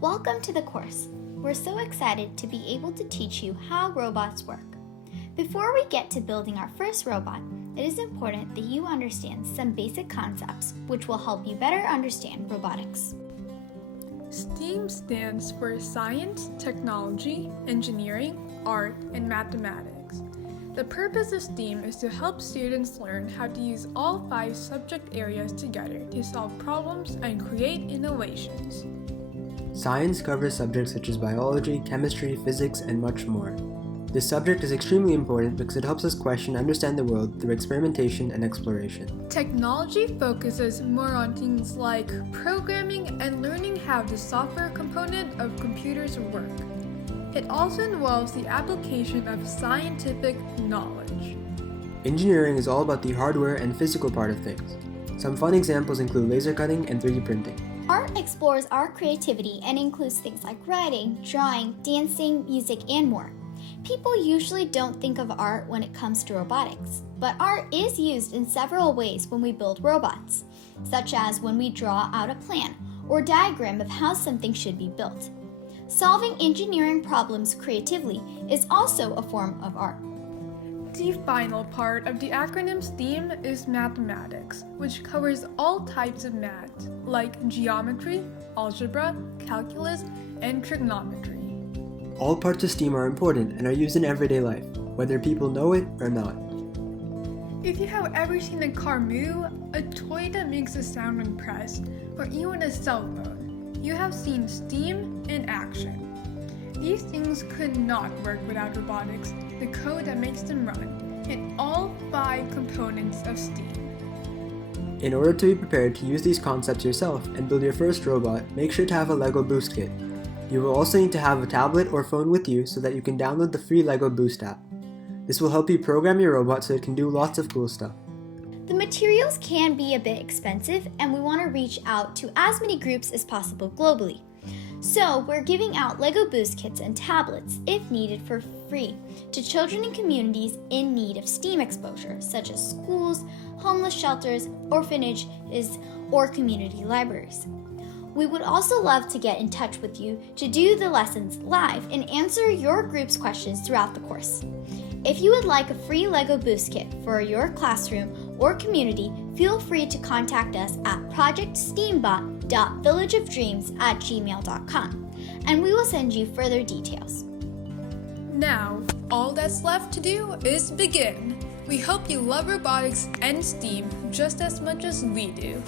Welcome to the course. We're so excited to be able to teach you how robots work. Before we get to building our first robot, it is important that you understand some basic concepts which will help you better understand robotics. STEAM stands for Science, Technology, Engineering, Art, and Mathematics. The purpose of STEAM is to help students learn how to use all 5 subject areas together to solve problems and create innovations. Science covers subjects such as biology, chemistry, physics, and much more. This subject is extremely important because it helps us question and understand the world through experimentation and exploration. Technology focuses more on things like programming and learning how the software component of computers work. It also involves the application of scientific knowledge. Engineering is all about the hardware and physical part of things. Some fun examples include laser cutting and 3D printing. Art explores our creativity and includes things like writing, drawing, dancing, music, and more. People usually don't think of art when it comes to robotics, but art is used in several ways when we build robots, such as when we draw out a plan or diagram of how something should be built. Solving engineering problems creatively is also a form of art. The final part of the acronym STEAM is mathematics, which covers all types of math, like geometry, algebra, calculus, and trigonometry. All parts of STEAM are important and are used in everyday life, whether people know it or not. If you have ever seen a car move, a toy that makes a sound when pressed, or even a cell phone, you have seen STEAM in action. These things could not work without robotics, the code that makes them run, and all 5 components of STEAM. In order to be prepared to use these concepts yourself and build your first robot, make sure to have a LEGO Boost kit. You will also need to have a tablet or phone with you so that you can download the free LEGO Boost app. This will help you program your robot so it can do lots of cool stuff. The materials can be a bit expensive, and we want to reach out to as many groups as possible globally. So we're giving out LEGO Boost kits and tablets, if needed, for free to children in communities in need of STEAM exposure, such as schools, homeless shelters, orphanages, or community libraries. We would also love to get in touch with you to do the lessons live and answer your group's questions throughout the course. If you would like a free LEGO Boost kit for your classroom or community, feel free to contact us at projectsteambot.villageofdreams@gmail.com, and we will send you further details. Now, all that's left to do is begin. We hope you love robotics and STEAM just as much as we do.